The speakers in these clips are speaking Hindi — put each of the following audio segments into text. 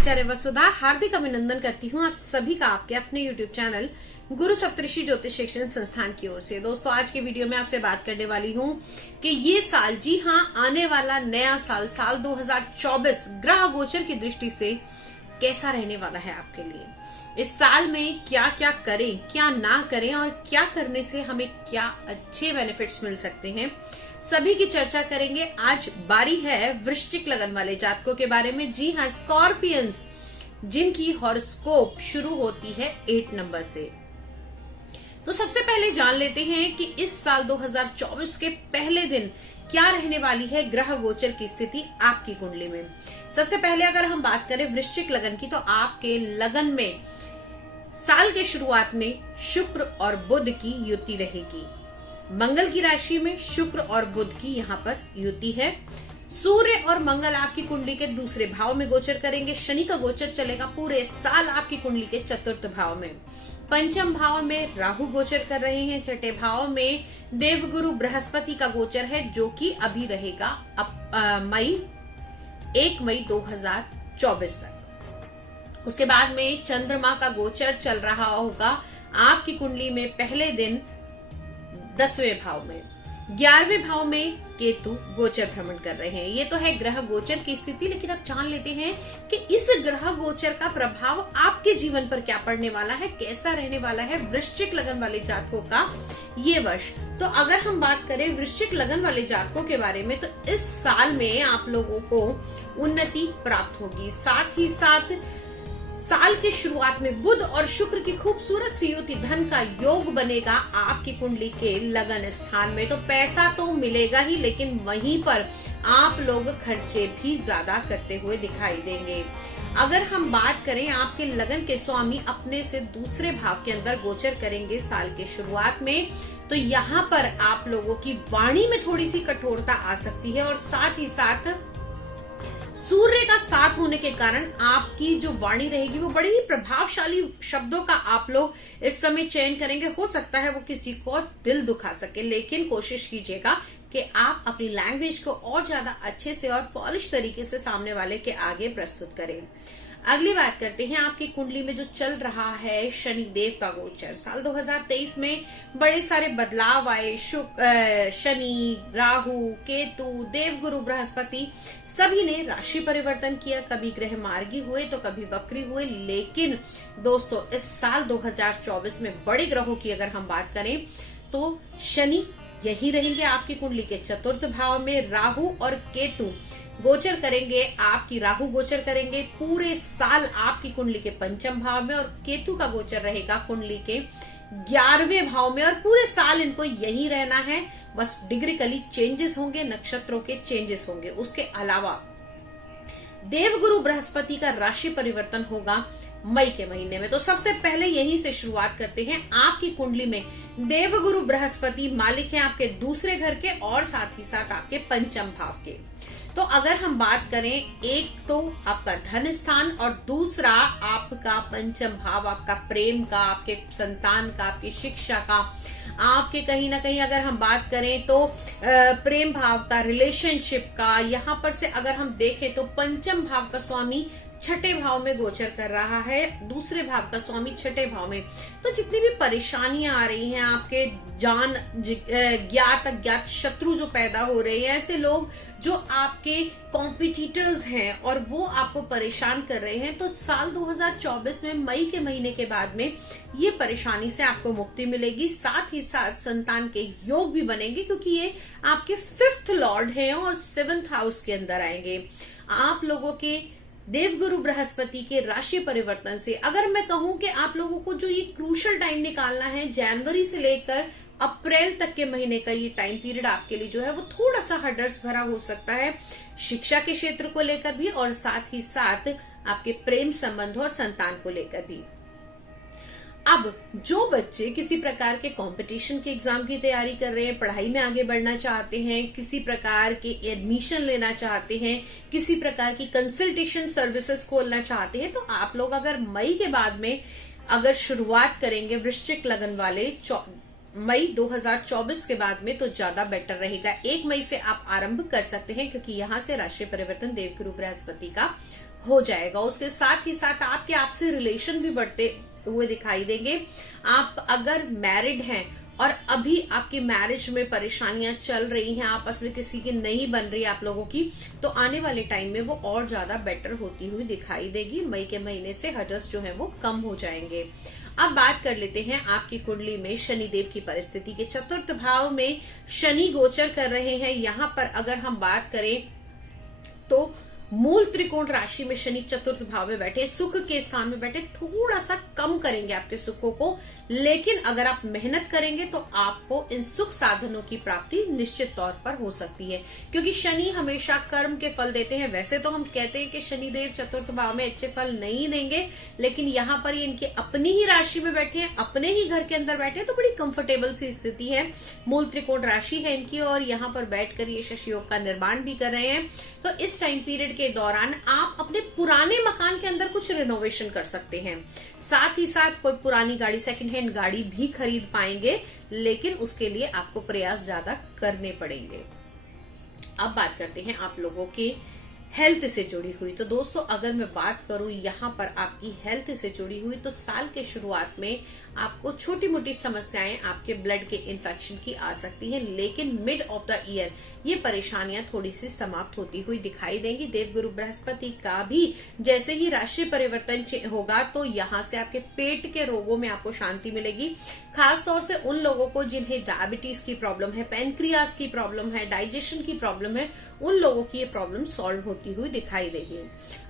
आचार्य वसुधा हार्दिक अभिनंदन करती हूँ आप सभी का आपके अपने YouTube चैनल गुरु सप्तऋषि ज्योतिष शिक्षण संस्थान की ओर से। दोस्तों, आज के वीडियो में आपसे बात करने वाली हूँ कि ये साल, जी हाँ, आने वाला नया साल 2024 ग्रह गोचर की दृष्टि से कैसा रहने वाला है आपके लिए। इस साल में क्या क्या करें, क्या ना करें और क्या करने से हमें क्या अच्छे बेनिफिट्स मिल सकते हैं, सभी की चर्चा करेंगे। आज बारी है वृश्चिक लगन वाले जातकों के बारे में। जी हाँ, स्कॉर्पियंस, जिनकी हॉरोस्कोप शुरू होती है 8 नंबर से। तो सबसे पहले जान लेते हैं कि इस साल 2024 के पहले दिन क्या रहने वाली है ग्रह गोचर की स्थिति आपकी कुंडली में। सबसे पहले अगर हम बात करें वृश्चिक लगन की, तो आपके लगन में साल के शुरुआत में शुक्र और बुध की युति रहेगी। मंगल की राशि में शुक्र और बुध की यहाँ पर युति है। सूर्य और मंगल आपकी कुंडली के दूसरे भाव में गोचर करेंगे। शनि का गोचर चलेगा पूरे साल आपकी कुंडली के चतुर्थ भाव में। पंचम भाव में राहु गोचर कर रहे हैं। छठे भाव में देवगुरु बृहस्पति का गोचर है, जो कि अभी रहेगा 1 मई 2024 तक। उसके बाद में चंद्रमा का गोचर चल रहा होगा आपकी कुंडली में पहले दिन 10वें भाव में। 11वें भाव में केतु गोचर भ्रमण कर रहे हैं। ये तो है ग्रह गोचर की स्थिति, लेकिन अब जान लेते हैं कि इस ग्रह गोचर का प्रभाव आपके जीवन पर क्या पड़ने वाला है, कैसा रहने वाला है वृश्चिक लगन वाले जातकों का ये वर्ष। तो अगर हम बात करें वृश्चिक लगन वाले जातकों के बारे में, तो इस साल में आप लोगों को उन्नति प्राप्त होगी। साथ ही साथ साल की शुरुआत में बुध और शुक्र की खूबसूरत सी युति, धन का योग बनेगा आपकी कुंडली के लगन स्थान में। तो पैसा तो मिलेगा ही, लेकिन वहीं पर आप लोग खर्चे भी ज्यादा करते हुए दिखाई देंगे। अगर हम बात करें, आपके लगन के स्वामी अपने से दूसरे भाव के अंदर गोचर करेंगे साल के शुरुआत में, तो यहाँ पर आप लोगों की वाणी में थोड़ी सी कठोरता आ सकती है। और साथ ही साथ सूर्य का साथ होने के कारण आपकी जो वाणी रहेगी वो बड़ी ही प्रभावशाली शब्दों का आप लोग इस समय चयन करेंगे। हो सकता है वो किसी को दिल दुखा सके, लेकिन कोशिश कीजिएगा कि आप अपनी लैंग्वेज को और ज्यादा अच्छे से और पॉलिश तरीके से सामने वाले के आगे प्रस्तुत करें। अगली बात करते हैं, आपकी कुंडली में जो चल रहा है शनि देव का गोचर। साल 2023 में बड़े सारे बदलाव आए। शनि, राहु, केतु, देवगुरु बृहस्पति सभी ने राशि परिवर्तन किया। कभी ग्रह मार्गी हुए तो कभी वक्री हुए। लेकिन दोस्तों, इस साल 2024 में बड़े ग्रहों की अगर हम बात करें तो शनि यही रहेंगे आपकी कुंडली के चतुर्थ भाव में। राहु और केतु गोचर करेंगे, आपकी राहु गोचर करेंगे पूरे साल आपकी कुंडली के पंचम भाव में, और केतु का गोचर रहेगा कुंडली के 11वें भाव में। और पूरे साल इनको यही रहना है, बस डिग्रिकली चेंजेस होंगे, नक्षत्रों के चेंजेस होंगे। उसके अलावा देवगुरु बृहस्पति का राशि परिवर्तन होगा मई के महीने में। तो सबसे पहले यहीं से शुरुआत करते हैं। आपकी कुंडली में देवगुरु बृहस्पति मालिक हैं आपके दूसरे घर के और साथ ही साथ आपके पंचम भाव के। तो अगर हम बात करें, एक तो आपका धन स्थान और दूसरा आपका पंचम भाव, आपका प्रेम का, आपके संतान का, आपकी शिक्षा का, आपके कहीं ना कहीं अगर हम बात करें तो प्रेम भाव का, रिलेशनशिप का। यहाँ पर से अगर हम देखें तो पंचम भाव का स्वामी छठे भाव में गोचर कर रहा है, दूसरे भाव का स्वामी छठे भाव में। तो जितनी भी परेशानियां आ रही हैं, आपके जान ज्ञात अज्ञात शत्रु जो पैदा हो रहे हैं, ऐसे लोग जो आपके कॉम्पिटिटर्स हैं और वो आपको परेशान कर रहे हैं, तो साल 2024 में मई के महीने के बाद में ये परेशानी से आपको मुक्ति मिलेगी। साथ ही साथ संतान के योग भी बनेंगे, क्योंकि ये आपके 5th लॉर्ड हैं और 7th हाउस के अंदर आएंगे। आप लोगों के देवगुरु बृहस्पति के राशि परिवर्तन से अगर मैं कहूं कि आप लोगों को जो ये क्रूशल टाइम निकालना है, जनवरी से लेकर अप्रैल तक के महीने का ये टाइम पीरियड आपके लिए जो है वो थोड़ा सा हर्डल्स भरा हो सकता है, शिक्षा के क्षेत्र को लेकर भी और साथ ही साथ आपके प्रेम संबंध और संतान को लेकर भी। अब जो बच्चे किसी प्रकार के कंपटीशन के एग्जाम की तैयारी कर रहे हैं, पढ़ाई में आगे बढ़ना चाहते हैं, किसी प्रकार के एडमिशन लेना चाहते हैं, किसी प्रकार की कंसल्टेशन सर्विसेज खोलना चाहते हैं, तो आप लोग अगर मई के बाद में अगर शुरुआत करेंगे वृश्चिक लगन वाले मई 2024 के बाद में, तो ज्यादा बेटर रहेगा। 1 मई से आप आरंभ कर सकते हैं, क्योंकि यहाँ से राशि परिवर्तन देवगुरु बृहस्पति का हो जाएगा। उसके साथ ही साथ आपके आपसे रिलेशन भी बढ़ते हुए दिखाई देंगे। आप अगर मैरिड हैं और अभी आपकी मैरिज में परेशानियां चल रही हैं, आपस में किसी की नहीं बन रही आप लोगों की, तो आने वाले टाइम में वो और ज्यादा बेटर होती हुई दिखाई देगी। मई के महीने से हर्ट्स जो है वो कम हो जाएंगे। अब बात कर लेते हैं आपकी कुंडली में शनिदेव की परिस्थिति के। चतुर्थ भाव में शनि गोचर कर रहे हैं। यहां पर अगर हम बात करें तो मूल त्रिकोण राशि में शनि चतुर्थ भाव में बैठे, सुख के स्थान में बैठे, थोड़ा सा कम करेंगे आपके सुखों को, लेकिन अगर आप मेहनत करेंगे तो आपको इन सुख साधनों की प्राप्ति निश्चित तौर पर हो सकती है, क्योंकि शनि हमेशा कर्म के फल देते हैं। वैसे तो हम कहते हैं कि शनिदेव चतुर्थ भाव में अच्छे फल नहीं देंगे, लेकिन यहां पर ये इनके अपनी ही राशि में बैठे हैं, अपने ही घर के अंदर बैठे हैं, तो बड़ी कंफर्टेबल सी स्थिति है। मूल त्रिकोण राशि है इनकी और यहां पर बैठकर ये शशि योग का निर्माण भी कर रहे हैं। तो इस टाइम पीरियड के दौरान आप अपने पुराने मकान के अंदर कुछ रिनोवेशन कर सकते हैं। साथ ही साथ कोई पुरानी गाड़ी, सेकंड हैंड गाड़ी भी खरीद पाएंगे, लेकिन उसके लिए आपको प्रयास ज्यादा करने पड़ेंगे। अब बात करते हैं आप लोगों के हेल्थ से जुड़ी हुई। तो दोस्तों अगर मैं बात करूं यहां पर आपकी हेल्थ से जुड़ी हुई, तो साल के शुरुआत में आपको छोटी मोटी समस्याएं आपके ब्लड के इन्फेक्शन की आ सकती हैं, लेकिन मिड ऑफ द ईयर ये परेशानियां थोड़ी सी समाप्त होती हुई दिखाई देंगी। देवगुरु बृहस्पति का भी जैसे ही राशि परिवर्तन होगा तो यहाँ से आपके पेट के रोगों में आपको शांति मिलेगी। खासतौर से उन लोगों को जिन्हें डायबिटीज की प्रॉब्लम है, पैनक्रियास की प्रॉब्लम है, डाइजेशन की प्रॉब्लम है, उन लोगों की ये प्रॉब्लम सॉल्व होती हुई दिखाई देगी।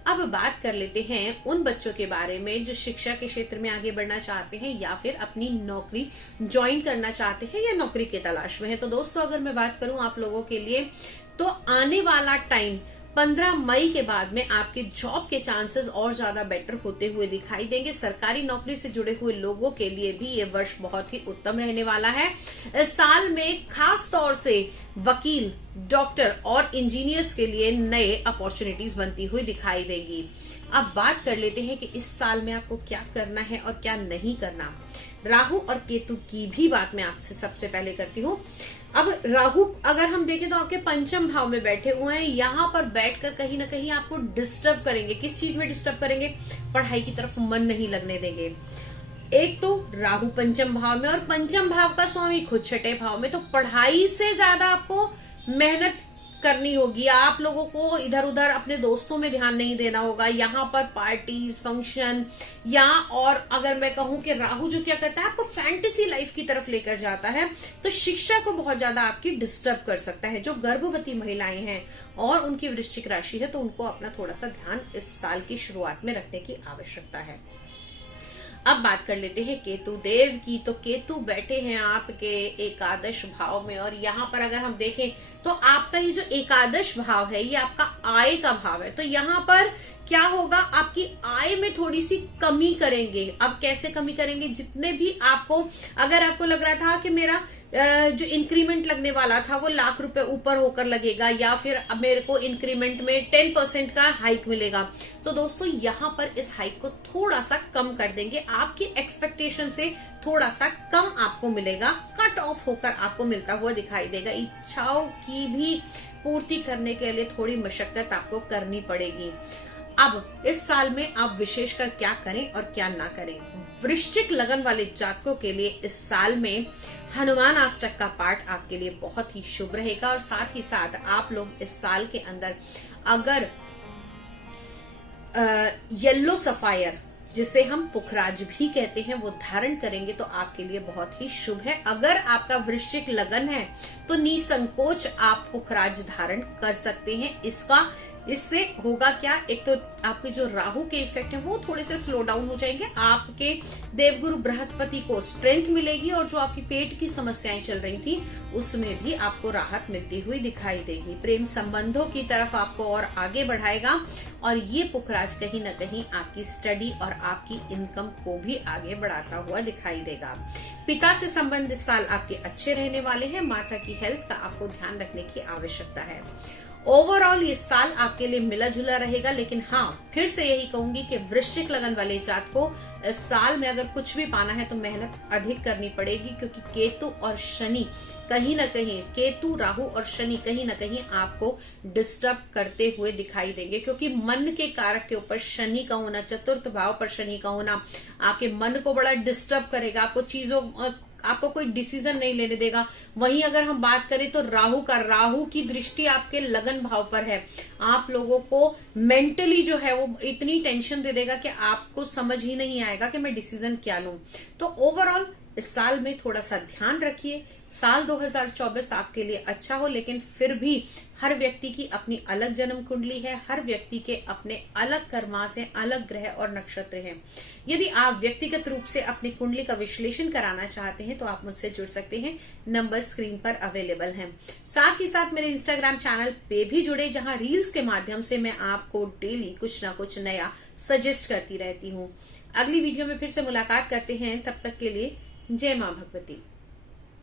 अब बात कर लेते हैं उन बच्चों के बारे में जो शिक्षा के क्षेत्र में आगे बढ़ना चाहते हैं या फिर अपनी नौकरी ज्वाइन करना चाहते हैं या नौकरी के तलाश में है। तो दोस्तों अगर मैं बात करूं आप लोगों के लिए, तो आने वाला टाइम 15 मई के बाद में आपके जॉब के चांसेस और ज्यादा बेटर होते हुए दिखाई देंगे। सरकारी नौकरी से जुड़े हुए लोगों के लिए भी ये वर्ष बहुत ही उत्तम रहने वाला है। इस साल में खास तौर से वकील, डॉक्टर और इंजीनियर्स के लिए नए अपॉर्चुनिटीज बनती हुई दिखाई देगी। अब बात कर लेते हैं कि इस साल में आपको क्या करना है और क्या नहीं करना। राहु और केतु की भी बात मैं आपसे सबसे पहले करती हूँ। अब राहु अगर हम देखें तो आपके पंचम भाव में बैठे हुए हैं, यहाँ पर बैठकर कहीं ना कहीं आपको डिस्टर्ब करेंगे। किस चीज में डिस्टर्ब करेंगे? पढ़ाई की तरफ मन नहीं लगने देंगे। एक तो राहु पंचम भाव में और पंचम भाव का स्वामी खुद छठे भाव में, तो पढ़ाई से ज्यादा आपको मेहनत करनी होगी। आप लोगों को इधर उधर अपने दोस्तों में ध्यान नहीं देना होगा। यहाँ पर पार्टीज, फंक्शन या और अगर मैं कहूं कि राहु जो क्या करता है आपको फैंटेसी लाइफ की तरफ लेकर जाता है, तो शिक्षा को बहुत ज्यादा आपकी डिस्टर्ब कर सकता है। जो गर्भवती महिलाएं हैं और उनकी वृश्चिक राशि है, तो उनको अपना थोड़ा सा ध्यान इस साल की शुरुआत में रखने की आवश्यकता है। अब बात कर लेते हैं केतु देव की। तो केतु बैठे हैं आपके एकादश भाव में और यहाँ पर अगर हम देखें तो आपका ये जो एकादश भाव है ये आपका आय का भाव है। तो यहाँ पर क्या होगा, आपकी आय में थोड़ी सी कमी करेंगे। अब कैसे कमी करेंगे? जितने भी आपको, अगर आपको लग रहा था कि मेरा जो इंक्रीमेंट लगने वाला था वो लाख रुपए ऊपर होकर लगेगा या फिर अब मेरे को इंक्रीमेंट में 10% का हाइक मिलेगा, तो दोस्तों यहाँ पर इस हाइक को थोड़ा सा कम कर देंगे। आपकी एक्सपेक्टेशन से थोड़ा सा कम आपको मिलेगा, कट ऑफ होकर आपको मिलता हुआ दिखाई देगा। इच्छाओं की भी पूर्ति करने के लिए थोड़ी मशक्कत आपको करनी पड़ेगी। अब इस साल में आप विशेषकर क्या करें और क्या ना करें। वृश्चिक लगन वाले जातकों के लिए इस साल में हनुमान अष्टक का पाठ आपके लिए बहुत ही शुभ रहेगा और साथ ही साथ आप लोग इस साल के अंदर अगर येलो सफायर, जिसे हम पुखराज भी कहते हैं, वो धारण करेंगे तो आपके लिए बहुत ही शुभ है। अगर आपका वृश्चिक लगन है तो निसंकोच आप पुखराज धारण कर सकते हैं। इससे होगा क्या, एक तो आपके जो राहु के इफेक्ट है वो थोड़े से स्लो डाउन हो जाएंगे, आपके देवगुरु बृहस्पति को स्ट्रेंथ मिलेगी और जो आपकी पेट की समस्याएं चल रही थी उसमें भी आपको राहत मिलती हुई दिखाई देगी। प्रेम संबंधों की तरफ आपको और आगे बढ़ाएगा और ये पुखराज कहीं ना कहीं आपकी स्टडी और आपकी इनकम को भी आगे बढ़ाता हुआ दिखाई देगा। पिता से संबंध इस साल आपके अच्छे रहने वाले हैं। माता की हेल्थ का आपको ध्यान रखने की आवश्यकता है। ओवरऑल ये साल आपके लिए मिला जुला रहेगा, लेकिन हाँ, फिर से यही कहूंगी कि वृश्चिक लगन वाले जात को इस साल में अगर कुछ भी पाना है तो मेहनत अधिक करनी पड़ेगी, क्योंकि केतु और शनि कहीं ना कहीं, केतु राहु और शनि कहीं ना कहीं आपको डिस्टर्ब करते हुए दिखाई देंगे, क्योंकि मन के कारक के ऊपर शनि का होना, चतुर्थ भाव पर शनि का होना आपके मन को बड़ा डिस्टर्ब करेगा, आपको कोई डिसीजन नहीं लेने देगा। वहीं अगर हम बात करें तो राहु की दृष्टि आपके लगन भाव पर है, आप लोगों को मेंटली जो है वो इतनी टेंशन दे देगा कि आपको समझ ही नहीं आएगा कि मैं डिसीजन क्या लूं। तो ओवरऑल इस साल में थोड़ा सा ध्यान रखिए। साल 2024 आपके लिए अच्छा हो, लेकिन फिर भी हर व्यक्ति की अपनी अलग जन्म कुंडली है, हर व्यक्ति के अपने अलग कर्मास हैं, अलग ग्रह और नक्षत्र हैं। यदि आप व्यक्तिगत रूप से अपनी कुंडली का विश्लेषण कराना चाहते हैं तो आप मुझसे जुड़ सकते हैं, नंबर स्क्रीन पर अवेलेबल हैं। साथ ही साथ मेरे इंस्टाग्राम चैनल पे भी जुड़े, जहां रील्स के माध्यम से मैं आपको डेली कुछ ना कुछ नया सजेस्ट करती रहती हूँ। अगली वीडियो में फिर से मुलाकात करते हैं, तब तक के लिए जय मां भगवती।